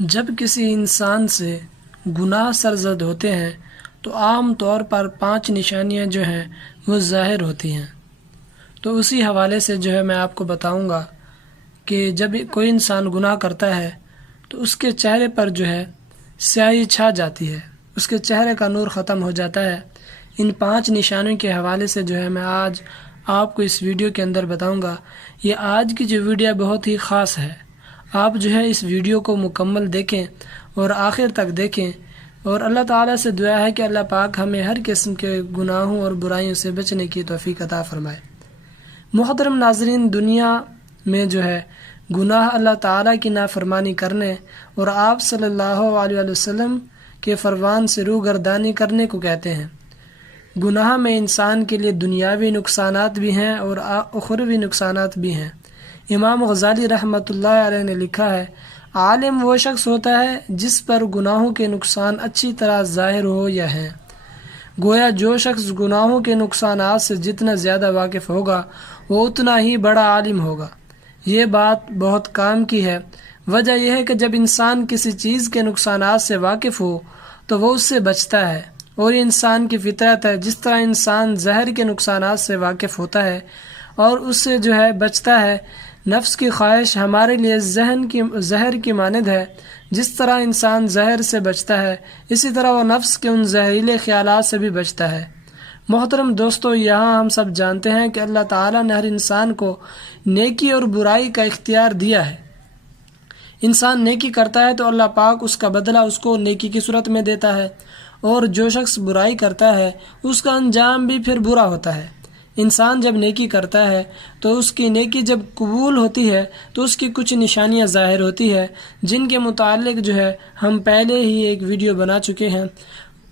جب کسی انسان سے گناہ سرزد ہوتے ہیں تو عام طور پر 5 نشانیاں جو ہیں وہ ظاہر ہوتی ہیں۔ تو اسی حوالے سے جو ہے میں آپ کو بتاؤں گا کہ جب کوئی انسان گناہ کرتا ہے تو اس کے چہرے پر جو ہے سیاہی چھا جاتی ہے، اس کے چہرے کا نور ختم ہو جاتا ہے۔ ان 5 نشانیوں کے حوالے سے جو ہے میں آج آپ کو اس ویڈیو کے اندر بتاؤں گا۔ یہ آج کی جو ویڈیو بہت ہی خاص ہے، آپ جو ہے اس ویڈیو کو مکمل دیکھیں اور آخر تک دیکھیں، اور اللہ تعالیٰ سے دعا ہے کہ اللہ پاک ہمیں ہر قسم کے گناہوں اور برائیوں سے بچنے کی توفیق عطا فرمائے۔ محترم ناظرین، دنیا میں جو ہے گناہ اللہ تعالیٰ کی نافرمانی کرنے اور آپ صلی اللہ علیہ وسلم کے فرمان سے روگردانی کرنے کو کہتے ہیں۔ گناہ میں انسان کے لیے دنیاوی نقصانات بھی ہیں اور اخروی نقصانات بھی ہیں۔ امام غزالی رحمۃ اللہ علیہ نے لکھا ہے، عالم وہ شخص ہوتا ہے جس پر گناہوں کے نقصان اچھی طرح ظاہر ہو یا ہیں۔ گویا جو شخص گناہوں کے نقصانات سے جتنا زیادہ واقف ہوگا وہ اتنا ہی بڑا عالم ہوگا۔ یہ بات بہت کام کی ہے۔ وجہ یہ ہے کہ جب انسان کسی چیز کے نقصانات سے واقف ہو تو وہ اس سے بچتا ہے، اور یہ انسان کی فطرت ہے۔ جس طرح انسان زہر کے نقصانات سے واقف ہوتا ہے اور اس سے جو ہے بچتا ہے، نفس کی خواہش ہمارے لیے زہر کی مانند ہے۔ جس طرح انسان زہر سے بچتا ہے، اسی طرح وہ نفس کے ان زہریلے خیالات سے بھی بچتا ہے۔ محترم دوستو، یہاں ہم سب جانتے ہیں کہ اللہ تعالیٰ نے ہر انسان کو نیکی اور برائی کا اختیار دیا ہے۔ انسان نیکی کرتا ہے تو اللہ پاک اس کا بدلہ اس کو نیکی کی صورت میں دیتا ہے، اور جو شخص برائی کرتا ہے اس کا انجام بھی پھر برا ہوتا ہے۔ انسان جب نیکی کرتا ہے تو اس کی نیکی جب قبول ہوتی ہے تو اس کی کچھ نشانیاں ظاہر ہوتی ہے، جن کے متعلق جو ہے ہم پہلے ہی ایک ویڈیو بنا چکے ہیں،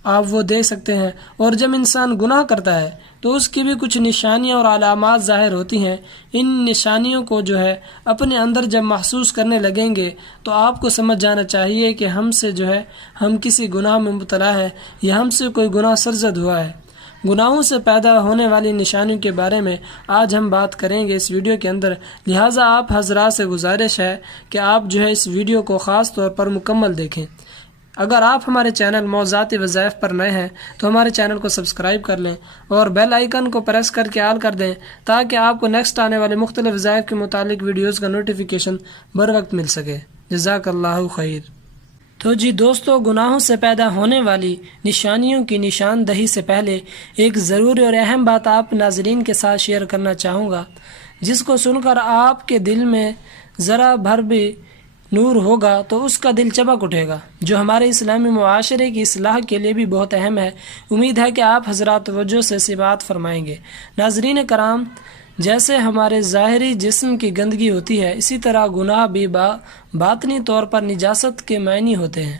آپ وہ دیکھ سکتے ہیں۔ اور جب انسان گناہ کرتا ہے تو اس کی بھی کچھ نشانیاں اور علامات ظاہر ہوتی ہیں۔ ان نشانیوں کو جو ہے اپنے اندر جب محسوس کرنے لگیں گے تو آپ کو سمجھ جانا چاہیے کہ ہم کسی گناہ میں مبتلا ہیں یا ہم سے کوئی گناہ سرزد ہوا ہے۔ گناہوں سے پیدا ہونے والی نشانیوں کے بارے میں آج ہم بات کریں گے اس ویڈیو کے اندر، لہٰذا آپ حضرات سے گزارش ہے کہ آپ جو ہے اس ویڈیو کو خاص طور پر مکمل دیکھیں۔ اگر آپ ہمارے چینل موضوعات وظائف پر نئے ہیں تو ہمارے چینل کو سبسکرائب کر لیں اور بیل آئیکن کو پریس کر کے آل کر دیں، تاکہ آپ کو نیکسٹ آنے والے مختلف وظائف کے متعلق ویڈیوز کا نوٹیفیکیشن بر وقت مل سکے۔ جزاک اللہ خیر۔ تو جی دوستو، گناہوں سے پیدا ہونے والی نشانیوں کی نشاندہی سے پہلے ایک ضروری اور اہم بات آپ ناظرین کے ساتھ شیئر کرنا چاہوں گا، جس کو سن کر آپ کے دل میں ذرا بھر بھی نور ہوگا تو اس کا دل چمک اٹھے گا، جو ہمارے اسلامی معاشرے کی اصلاح کے لیے بھی بہت اہم ہے۔ امید ہے کہ آپ حضرات توجہ سے سماعت فرمائیں گے۔ ناظرین کرام، جیسے ہمارے ظاہری جسم کی گندگی ہوتی ہے، اسی طرح گناہ بھی باطنی طور پر نجاست کے معنی ہوتے ہیں۔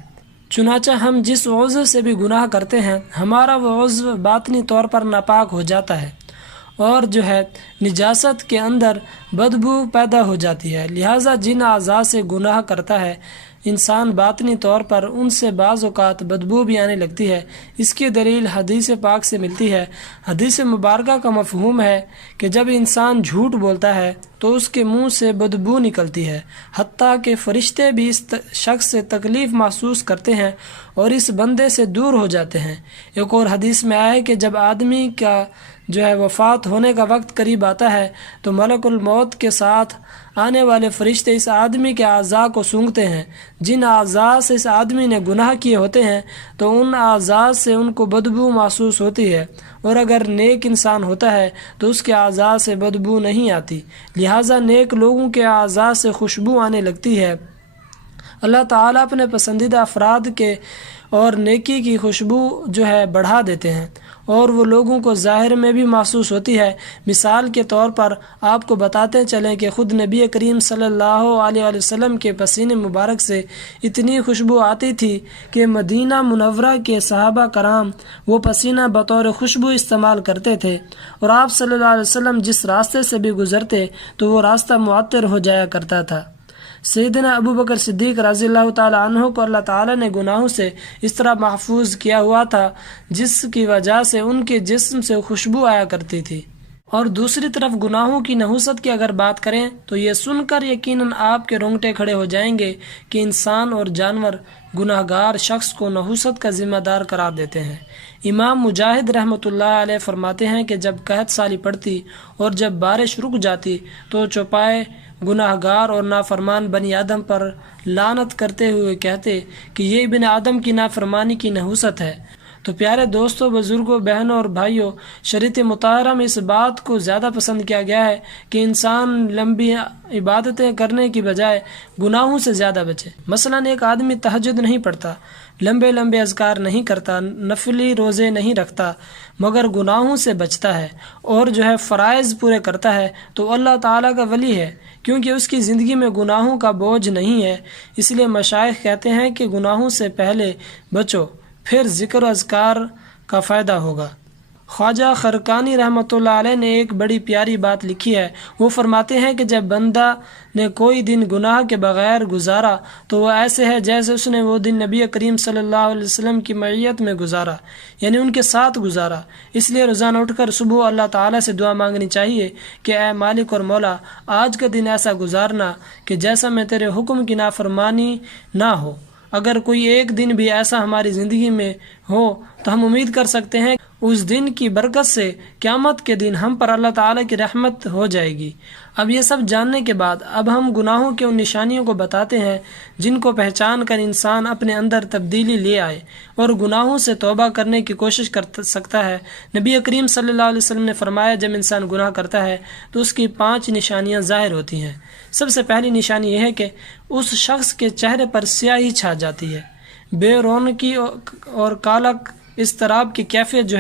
چنانچہ ہم جس عضو سے بھی گناہ کرتے ہیں، ہمارا وہ عضو باطنی طور پر ناپاک ہو جاتا ہے، اور جو ہے نجاست کے اندر بدبو پیدا ہو جاتی ہے۔ لہٰذا جن اعضاء سے گناہ کرتا ہے انسان، باطنی طور پر ان سے بعض اوقات بدبو بھی آنے لگتی ہے۔ اس کی دلیل حدیث پاک سے ملتی ہے۔ حدیث مبارکہ کا مفہوم ہے کہ جب انسان جھوٹ بولتا ہے تو اس کے منہ سے بدبو نکلتی ہے، حتیٰ کہ فرشتے بھی اس شخص سے تکلیف محسوس کرتے ہیں اور اس بندے سے دور ہو جاتے ہیں۔ ایک اور حدیث میں آیا ہے کہ جب آدمی کا جو ہے وفات ہونے کا وقت قریب آتا ہے تو ملک الموت کے ساتھ آنے والے فرشتے اس آدمی کے اعضاء کو سونگھتے ہیں۔ جن اعضاء سے اس آدمی نے گناہ کیے ہوتے ہیں تو ان اعضاء سے ان کو بدبو محسوس ہوتی ہے، اور اگر نیک انسان ہوتا ہے تو اس کے اعضاء سے بدبو نہیں آتی۔ لہٰذا نیک لوگوں کے اعضاء سے خوشبو آنے لگتی ہے۔ اللہ تعالیٰ اپنے پسندیدہ افراد کے اور نیکی کی خوشبو جو ہے بڑھا دیتے ہیں، اور وہ لوگوں کو ظاہر میں بھی محسوس ہوتی ہے۔ مثال کے طور پر آپ کو بتاتے چلیں کہ خود نبی کریم صلی اللہ علیہ وسلم کے پسینے مبارک سے اتنی خوشبو آتی تھی کہ مدینہ منورہ کے صحابہ کرام وہ پسینہ بطور خوشبو استعمال کرتے تھے، اور آپ صلی اللہ علیہ وسلم جس راستے سے بھی گزرتے تو وہ راستہ معطر ہو جایا کرتا تھا۔ سیدنا ابو بکر صدیق رضی اللہ تعالی عنہ کو اللہ تعالیٰ نے گناہوں سے اس طرح محفوظ کیا ہوا تھا جس کی وجہ سے ان کے جسم سے خوشبو آیا کرتی تھی۔ اور دوسری طرف گناہوں کی نحوست کی اگر بات کریں تو یہ سن کر یقیناً آپ کے رونگٹے کھڑے ہو جائیں گے کہ انسان اور جانور گناہ گار شخص کو نحوست کا ذمہ دار قرار دیتے ہیں۔ امام مجاہد رحمۃ اللہ علیہ فرماتے ہیں کہ جب قحط سالی پڑتی اور جب بارش رک جاتی تو چوپائے گناہ گار اور نافرمان بنی آدم پر لعنت کرتے ہوئے کہتے کہ یہ ابن آدم کی نافرمانی کی نحوست ہے۔ تو پیارے دوستوں، بزرگوں، بہنوں اور بھائیوں، شریعت مطہرہ میں اس بات کو زیادہ پسند کیا گیا ہے کہ انسان لمبی عبادتیں کرنے کی بجائے گناہوں سے زیادہ بچے۔ مثلا ایک آدمی تہجد نہیں پڑھتا، لمبے لمبے اذکار نہیں کرتا، نفلی روزے نہیں رکھتا، مگر گناہوں سے بچتا ہے اور فرائض پورے کرتا ہے تو اللہ تعالیٰ کا ولی ہے، کیونکہ اس کی زندگی میں گناہوں کا بوجھ نہیں ہے۔ اس لیے مشائخ کہتے ہیں کہ گناہوں سے پہلے بچو، پھر ذکر و اذکار کا فائدہ ہوگا۔ خواجہ خرقانی رحمۃ اللہ علیہ نے ایک بڑی پیاری بات لکھی ہے۔ وہ فرماتے ہیں کہ جب بندہ نے کوئی دن گناہ کے بغیر گزارا تو وہ ایسے ہے جیسے اس نے وہ دن نبی کریم صلی اللہ علیہ وسلم کی معیت میں گزارا، یعنی ان کے ساتھ گزارا۔ اس لیے روزانہ اٹھ کر صبح اللہ تعالیٰ سے دعا مانگنی چاہیے کہ اے مالک اور مولا، آج کا دن ایسا گزارنا کہ جیسا میں تیرے حکم کی نافرمانی نہ ہو۔ اگر کوئی ایک دن بھی ایسا ہماری زندگی میں ہو تو ہم امید کر سکتے ہیں اس دن کی برکت سے قیامت کے دن ہم پر اللہ تعالیٰ کی رحمت ہو جائے گی۔ اب یہ سب جاننے کے بعد اب ہم گناہوں کے ان نشانیوں کو بتاتے ہیں جن کو پہچان کر انسان اپنے اندر تبدیلی لے آئے اور گناہوں سے توبہ کرنے کی کوشش کر سکتا ہے۔ نبی کریم صلی اللہ علیہ وسلم نے فرمایا جب انسان گناہ کرتا ہے تو اس کی 5 نشانیاں ظاہر ہوتی ہیں۔ سب سے پہلی نشانی یہ ہے کہ اس شخص کے چہرے پر سیاہی چھا جاتی ہے، بے رونقی اور کالک اضطراب کی کیفیت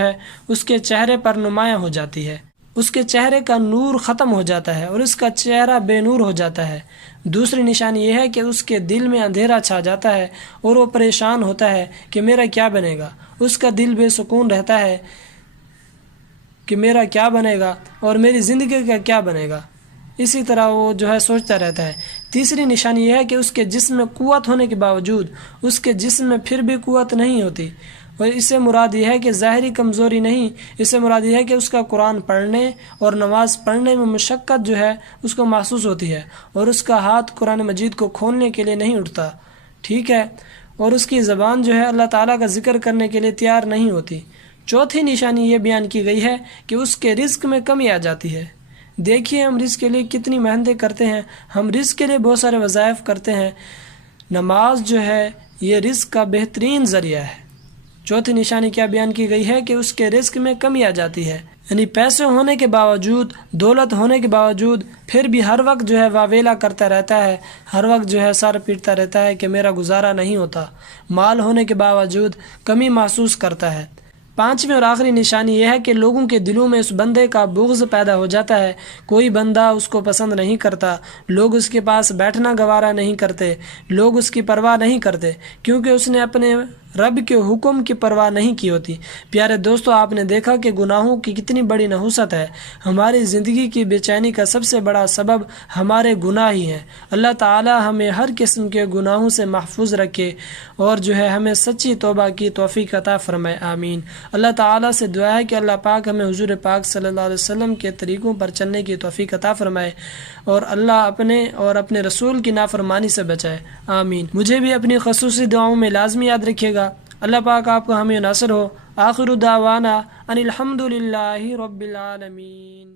اس کے چہرے پر نمایاں ہو جاتی ہے، اس کے چہرے کا نور ختم ہو جاتا ہے اور اس کا چہرہ بے نور ہو جاتا ہے۔ دوسری نشانی یہ ہے کہ اس کے دل میں اندھیرا چھا جاتا ہے اور وہ پریشان ہوتا ہے کہ میرا کیا بنے گا، اس کا دل بے سکون رہتا ہے کہ میرا کیا بنے گا اور میری زندگی کا کیا بنے گا، اسی طرح وہ سوچتا رہتا ہے۔ تیسری نشانی یہ ہے کہ اس کے جسم میں قوت ہونے کے باوجود اس کے جسم میں پھر بھی قوت نہیں ہوتی، اور اس سے مراد یہ ہے کہ ظاہری کمزوری نہیں، اس سے مراد یہ ہے کہ اس کا قرآن پڑھنے اور نماز پڑھنے میں مشقت اس کو محسوس ہوتی ہے اور اس کا ہاتھ قرآن مجید کو کھولنے کے لیے نہیں اٹھتا، ٹھیک ہے، اور اس کی زبان اللہ تعالیٰ کا ذکر کرنے کے لیے تیار نہیں ہوتی۔ چوتھی نشانی یہ بیان کی گئی ہے کہ اس کے رزق میں کمی آ جاتی ہے۔ دیکھیے ہم رزق کے لیے کتنی محنتیں کرتے ہیں، ہم رزق کے لیے بہت سارے وظائف کرتے ہیں، نماز یہ رزق کا بہترین ذریعہ ہے۔ چوتھی نشانی کیا بیان کی گئی ہے کہ اس کے رزق میں کمی آ جاتی ہے، یعنی پیسے ہونے کے باوجود، دولت ہونے کے باوجود پھر بھی ہر وقت واویلا کرتا رہتا ہے، ہر وقت سر پیٹتا رہتا ہے کہ میرا گزارا نہیں ہوتا، مال ہونے کے باوجود کمی محسوس کرتا ہے۔ 5ویں اور آخری نشانی یہ ہے کہ لوگوں کے دلوں میں اس بندے کا بغض پیدا ہو جاتا ہے، کوئی بندہ اس کو پسند نہیں کرتا، لوگ اس کے پاس بیٹھنا گوارا نہیں کرتے، لوگ اس کی پرواہ نہیں کرتے، کیونکہ اس نے اپنے رب کے حکم کی پرواہ نہیں کی ہوتی۔ پیارے دوستو، آپ نے دیکھا کہ گناہوں کی کتنی بڑی نحوست ہے۔ ہماری زندگی کی بے چینی کا سب سے بڑا سبب ہمارے گناہ ہی ہیں۔ اللہ تعالی ہمیں ہر قسم کے گناہوں سے محفوظ رکھے اور ہمیں سچی توبہ کی توفیق عطا فرمائے، آمین۔ اللہ تعالیٰ سے دعا ہے کہ اللہ پاک ہمیں حضور پاک صلی اللہ علیہ وسلم کے طریقوں پر چلنے کی توفیق عطا فرمائے اور اللہ اپنے اور اپنے رسول کی نافرمانی سے بچائے، آمین۔ مجھے بھی اپنی خصوصی دعاؤں میں لازمی یاد رکھیے گا۔ اللہ پاک آپ کو ہمیں ناصر ہو۔ آخر دعوانا ان الحمد للہ رب العالمین۔